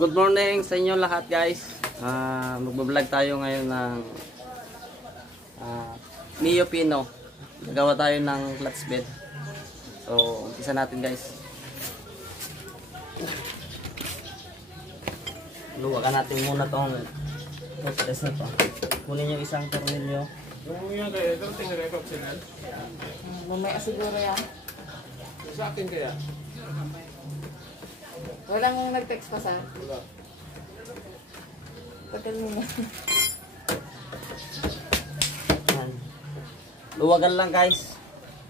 Good morning sa inyo lahat guys. Magbablog tayo ngayon ng Mio Pino. Gagawa tayo ng clutch bed. So, umpisa natin guys. Luwagan natin muna tong process na to. Kunin yung isang tornilyo. Yung yan kaya, ito tingnan na yung optional. Mamaya siguro yan. Sa akin kaya? Walang nag-text pa sa? Wala. Tagal mo mo. Yan. Luwagan lang guys.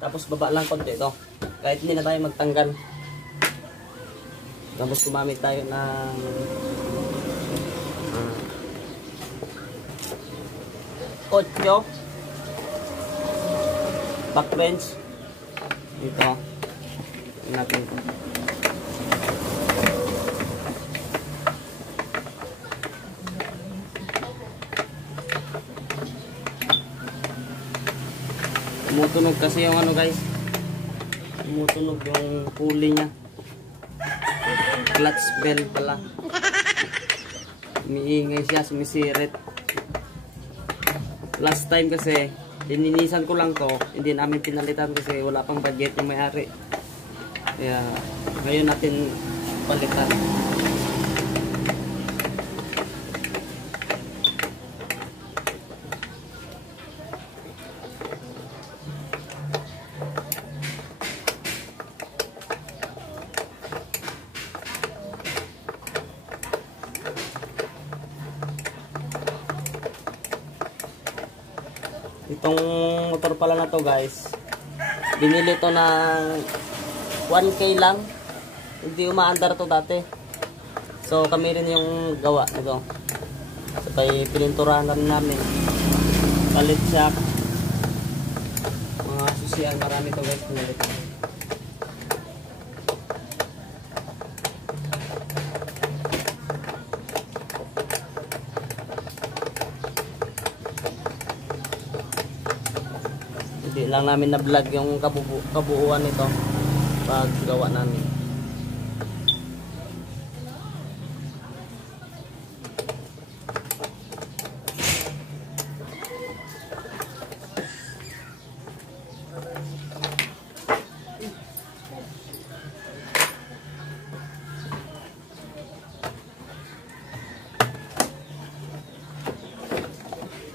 Tapos baba lang konti ito. Kahit hindi na tayo magtanggal. Tapos gumamit tayo ng kotyo. Backbench. Dito. Tingnan natin. Tumutunog kasi yung ano guys. Tumutunog yung pulley niya. Clutch bell pala. Umiingay siya, sumisirit. Last time kasi lininisan ko lang to, hindi namin pinalitan kasi wala pang budget yung may-ari. Kaya ngayon natin palitan. Itong motor pala na to guys, binili to ng 1K lang. Hindi umaandar to dati. So kami rin yung gawa nito. Sabay pininturahan na rin namin. Palit shock. Mga susian, marami to guys pinalit. Hindi lang namin na-vlog yung kabuuan nito pag gawa namin.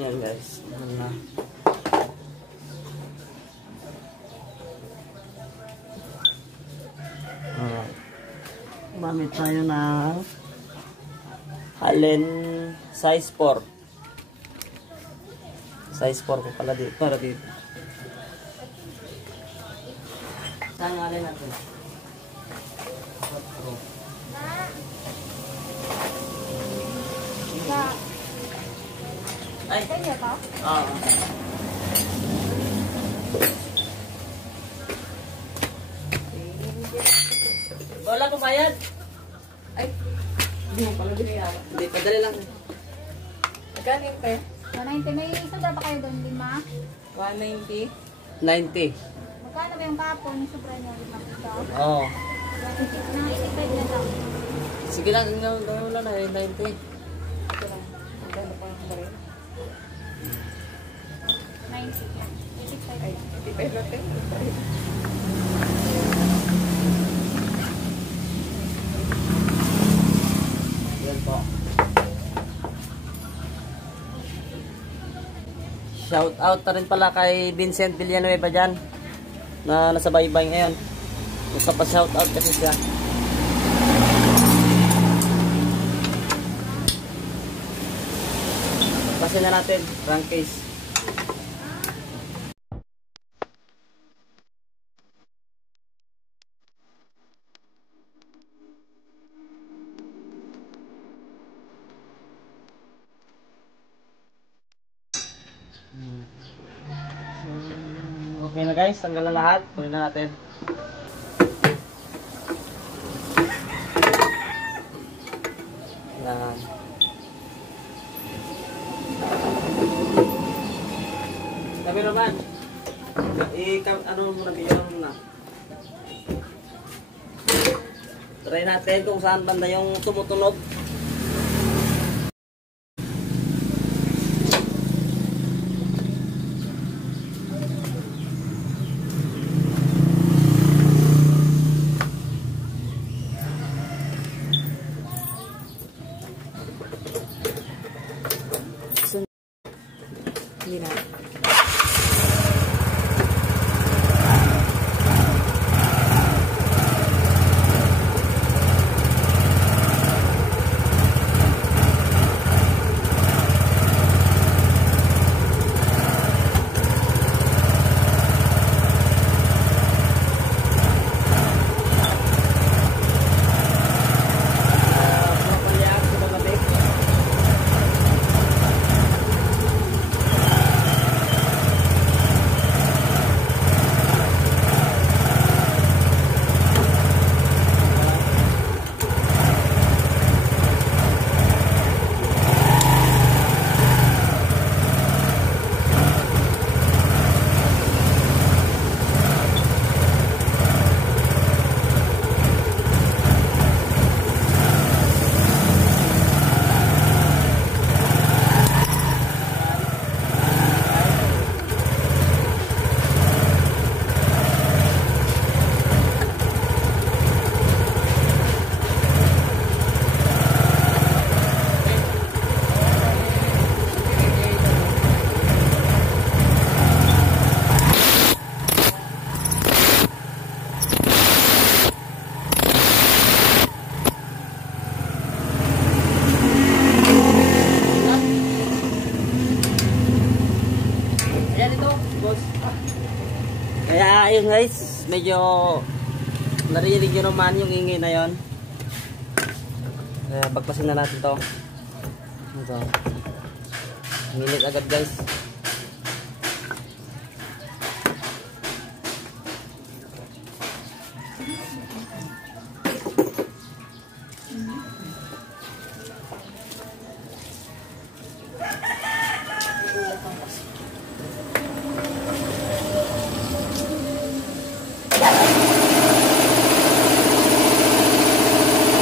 Yan guys, na. Gamit tayo ng Allen size 4. Size 4 ko pala dito. Para dito. Saan yung Allen natin? 4. Ay! Kanya ka? Oo. Wala kong bayad. Ay, hindi mo pala binayaran. Hindi, padali lang. Magkano yung pe? 190. May sobra pa kayo doon, 190. 90. Magkano ba yung kapon? Yung sobra niyo, 5 ito? Oo. Nang 85 na lang. Sige lang, wala na, 90. Ito lang. Magkano pa yung baril? 90. 85. Ay, 85 lang tayo. Baril. Yan po. Shout out na rin pala kay Vincent Villanueva dyan na nasa baybay ngayon. Gusto pa shout out kasi siya. Pasin na natin, rank case. Okay na guys, tanggal na lahat. Kunin na natin. Yan. Sabi naman, ano muna, bigyan mo na. Try natin kung saan banda yung tumutunog. Hindi na. Kaya ayun guys, medyo narinig nyo naman yung ingay na yon. Kaya bagpasin na natin to. Ito. Minit agad guys.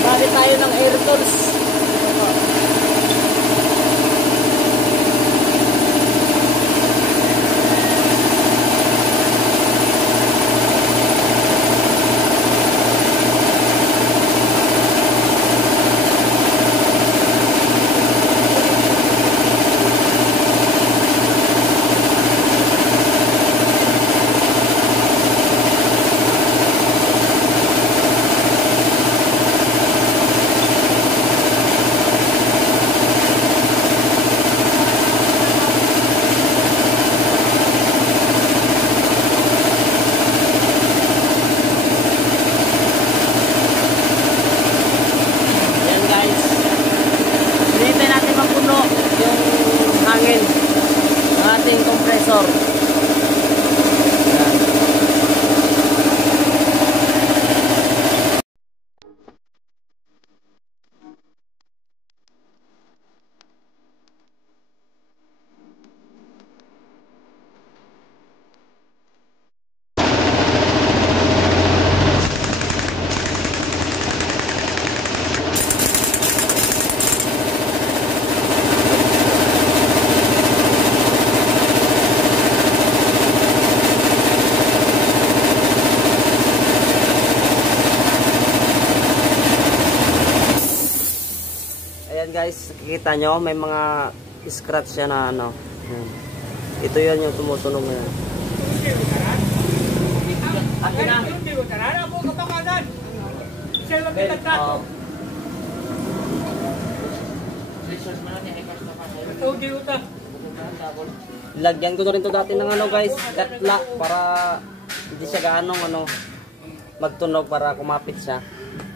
Bali tayo ng air tools. Compressor. Ayan guys, nakikita nyo may mga scratch siya na ano. Ito yun yung tumutunog na yan. Akin na. Lagyan ko na rin to dati ng ano guys, gatla para hindi siya gaano ano magtunog para kumapit siya.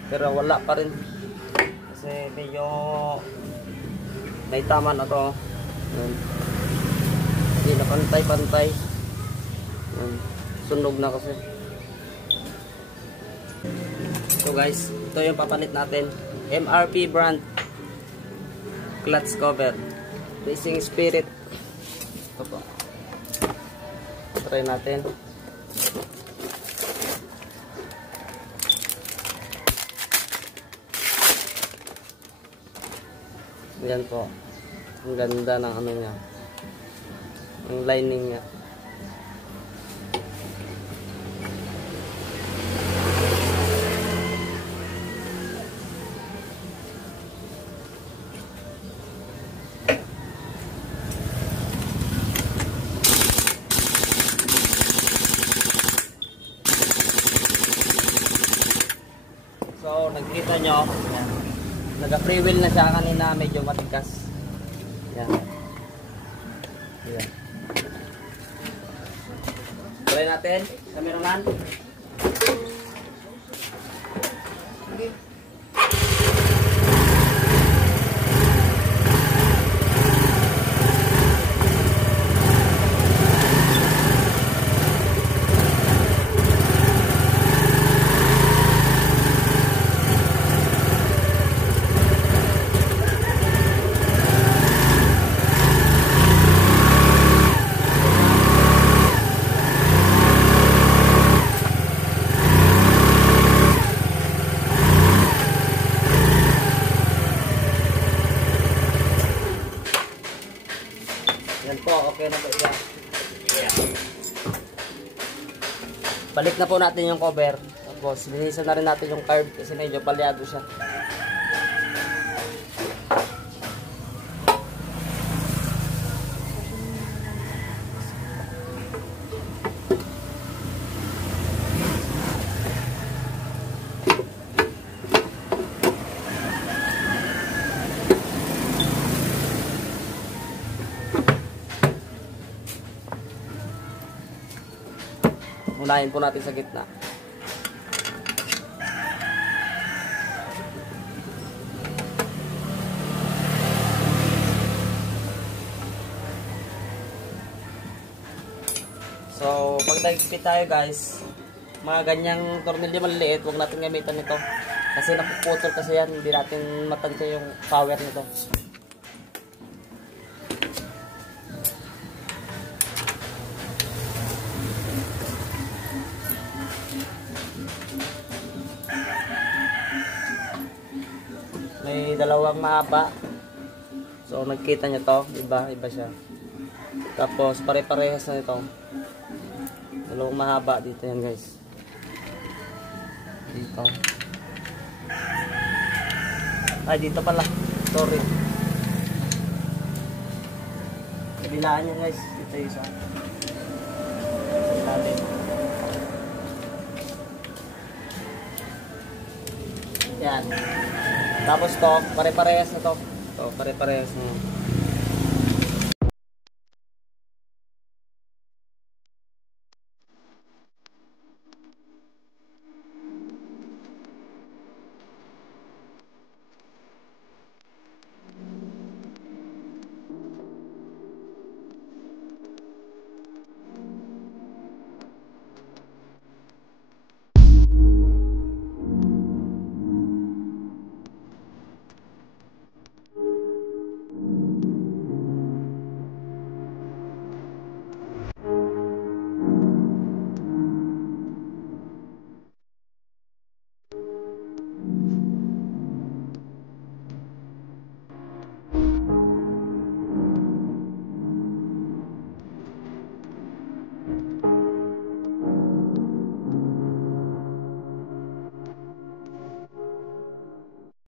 Pero wala pa rin. Kasi medyo may tama na to. Hindi na pantay-pantay. Sunog na kasi. So guys, ito yung papalit natin. MRP brand clutch cover. Racing Spirit. Ito po. Try natin. Yan po. Ang ganda ng ano niya. Ang lining niya. So, nakikita nyo, yan. Nag-free wheel na siya kanina, medyo matigas. Yan. Yan. Try natin, cameraman. Sige. Yan po, okay na po yan. Balik na po natin yung cover. Tapos, linisan na rin natin yung carb kasi medyo palyado siya. Unahin po natin sa gitna. So, pag nagpipit tayo guys, mga ganyang tornilyo maliliit, huwag natin gamitan nito. Kasi napuputol kasi yan, hindi natin matansya yung power nito. May dalawang mahaba. So, nagkita nyo to. Iba siya. Tapos, pare-parehas na ito. Dalawang mahaba dito yan guys. Dito. Ay, dito pala. Sorry. Kabilaan yan guys. Dito yung isa. Natin. Yan. Tapos to, pare-parehas na to. To, pare-parehas na.